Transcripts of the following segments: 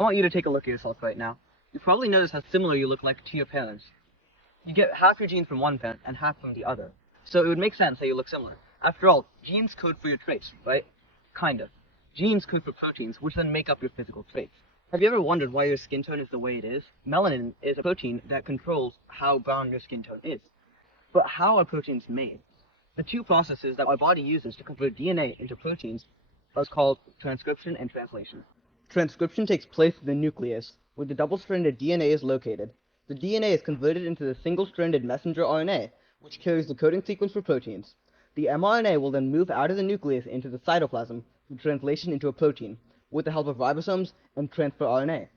I want you to take a look at yourself right now. You probably notice how similar you look like to your parents. You get half your genes from one parent and half from the other. So it would make sense that you look similar. After all, genes code for your traits, right? Kind of. Genes code for proteins, which then make up your physical traits. Have you ever wondered why your skin tone is the way it is? Melanin is a protein that controls how brown your skin tone is. But how are proteins made? The two processes that our body uses to convert DNA into proteins are called transcription and translation. Transcription takes place in the nucleus, where the double-stranded DNA is located. The DNA is converted into the single-stranded messenger RNA, which carries the coding sequence for proteins. The mRNA will then move out of the nucleus into the cytoplasm through translation into a protein, with the help of ribosomes and transfer RNA.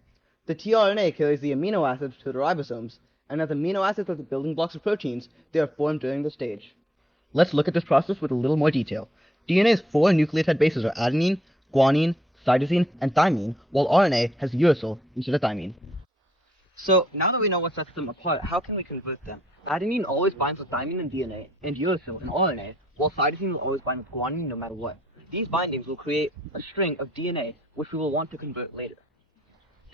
The tRNA carries the amino acids to the ribosomes, and as amino acids are the building blocks of proteins, they are formed during this stage. Let's look at this process with a little more detail. DNA's 4 nucleotide bases are adenine, guanine, cytosine, and thymine, while RNA has uracil instead of thymine. So, now that we know what sets them apart, how can we convert them? Adenine always binds with thymine in DNA, and uracil in RNA, while cytosine will always bind with guanine no matter what. These bindings will create a string of DNA, which we will want to convert later.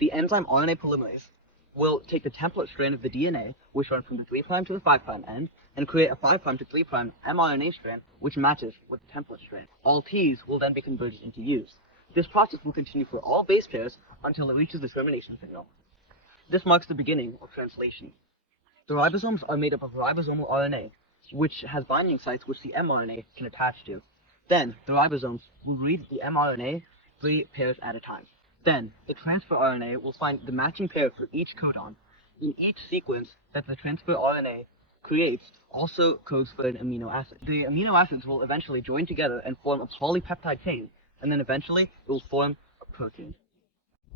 The enzyme RNA polymerase will take the template strand of the DNA, which runs from the 3' to the 5' end, and create a 5' to 3' mRNA strand, which matches with the template strand. All T's will then be converted into U's. This process will continue for all base pairs until it reaches the termination signal. This marks the beginning of translation. The ribosomes are made up of ribosomal RNA, which has binding sites which the mRNA can attach to. Then, the ribosomes will read the mRNA 3 pairs at a time. Then, the transfer RNA will find the matching pair for each codon. In each sequence that the transfer RNA creates also codes for an amino acid. The amino acids will eventually join together and form a polypeptide chain, and then eventually it will form a protein.